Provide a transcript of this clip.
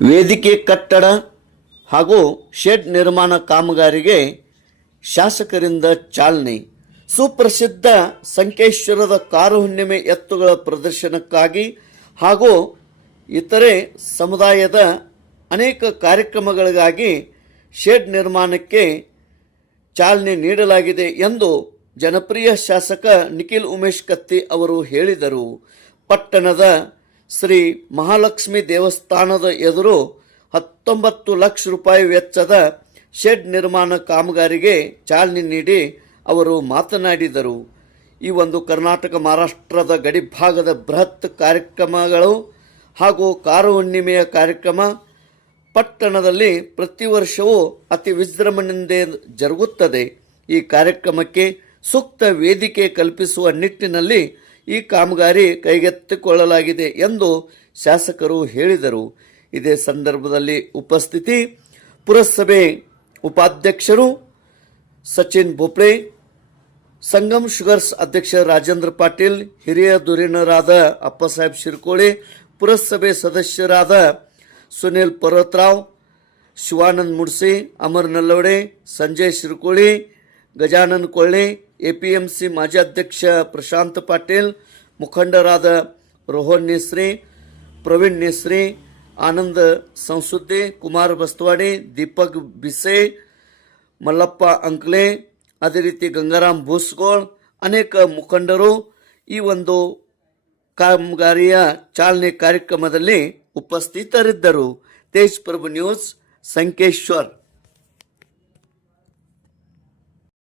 ವೇದಿಕೆ ಕಟ್ಟಡ ಹಾಗೂ ಶೆಡ್ ನಿರ್ಮಾಣ ಕಾಮಗಾರಿಗೆ ಶಾಸಕರಿಂದ ಚಾಲನೆ. ಸುಪ್ರಸಿದ್ಧ ಸಂಕೇಶ್ವರದ ಕಾರು ಹುಣ್ಣಿಮೆ ಎತ್ತುಗಳ ಪ್ರದರ್ಶನಕ್ಕಾಗಿ ಹಾಗೂ ಇತರೆ ಸಮುದಾಯದ ಅನೇಕ ಕಾರ್ಯಕ್ರಮಗಳಿಗಾಗಿ ಶೆಡ್ ನಿರ್ಮಾಣಕ್ಕೆ ಚಾಲನೆ ನೀಡಲಾಗಿದೆ ಎಂದು ಜನಪ್ರಿಯ ಶಾಸಕ ನಿಖಿಲ್ ಉಮೇಶ್ ಕತ್ತಿ ಅವರು ಹೇಳಿದರು. ಪಟ್ಟಣದ ಶ್ರೀ ಮಹಾಲಕ್ಷ್ಮಿ ದೇವಸ್ಥಾನದ ಎದುರು ಹತ್ತೊಂಬತ್ತು ಲಕ್ಷ ರೂಪಾಯಿ ವೆಚ್ಚದ ಶೆಡ್ ನಿರ್ಮಾಣ ಕಾಮಗಾರಿಗೆ ಚಾಲನೆ ನೀಡಿ ಅವರು ಮಾತನಾಡಿದರು. ಈ ಒಂದು ಕರ್ನಾಟಕ ಮಹಾರಾಷ್ಟ್ರದ ಗಡಿಭಾಗದ ಬೃಹತ್ ಕಾರ್ಯಕ್ರಮಗಳು ಹಾಗೂ ಕಾರು ಹುಣ್ಣಿಮೆಯ ಕಾರ್ಯಕ್ರಮ ಪಟ್ಟಣದಲ್ಲಿ ಪ್ರತಿ ವರ್ಷವೂ ಅತಿ ವಿಜೃಂಭಣೆಯಿಂದ ಜರುಗುತ್ತದೆ. ಈ ಕಾರ್ಯಕ್ರಮಕ್ಕೆ ಸೂಕ್ತ ವೇದಿಕೆ ಕಲ್ಪಿಸುವ ನಿಟ್ಟಿನಲ್ಲಿ ಈ ಕಾಮಗಾರಿ ಕೈಗೆತ್ತಿಕೊಳ್ಳಲಾಗಿದೆ ಎಂದು ಶಾಸಕರು ಹೇಳಿದರು. ಇದೇ ಸಂದರ್ಭದಲ್ಲಿ ಉಪಸ್ಥಿತಿ, ಪುರಸಭೆ ಉಪಾಧ್ಯಕ್ಷರು ಸಚಿನ್ ಭೋಪ್ಳೆ ಸಂಗಮ್ ಶುಗರ್ಸ್ ಅಧ್ಯಕ್ಷ ರಾಜೇಂದ್ರ ಪಾಟೀಲ್, ಹಿರಿಯ ಧುರೀಣರಾದ ಅಪ್ಪಸಾಹೇಬ್ ಶಿರಕೋಳಿ, ಪುರಸಭೆ ಸದಸ್ಯರಾದ ಸುನಿಲ್ ಪರ್ವತರಾವ್, ಶಿವಾನಂದ್ ಮುಡ್ಸಿ, ಅಮರ್ ನಲ್ಲವಡೆ, ಸಂಜಯ್ ಶಿರ್ಕೋಳಿ ಗಜಾನನ್ ಕೊಳ್ಳೆ, ಎಪಿಎಂಸಿ ಮಾಜಿ ಅಧ್ಯಕ್ಷ ಪ್ರಶಾಂತ್ ಪಾಟೀಲ್, ಮುಖಂಡರಾದ ರೋಹನ್ ನೇಸ್ರಿ, ಪ್ರವೀಣ್ ನೇಸ್ರಿ, ಆನಂದ ಸಂಸುದ್ದೆ, ಕುಮಾರ್ ಬಸ್ತವಾಡಿ ದೀಪಕ್ ಬಿಸೆ ಮಲ್ಲಪ್ಪ ಅಂಕ್ಲೆ, ಅದೇ ರೀತಿ ಗಂಗಾರಾಮ್ ಭೂಸ್ಗೋಳ್, ಅನೇಕ ಮುಖಂಡರು ಈ ಒಂದು ಕಾಮಗಾರಿಯ ಚಾಲನೆ ಕಾರ್ಯಕ್ರಮದಲ್ಲಿ ಉಪಸ್ಥಿತರಿದ್ದರು. ತೇಜ್ ಪ್ರಭು ನ್ಯೂಸ್, ಸಂಕೇಶ್ವರ್.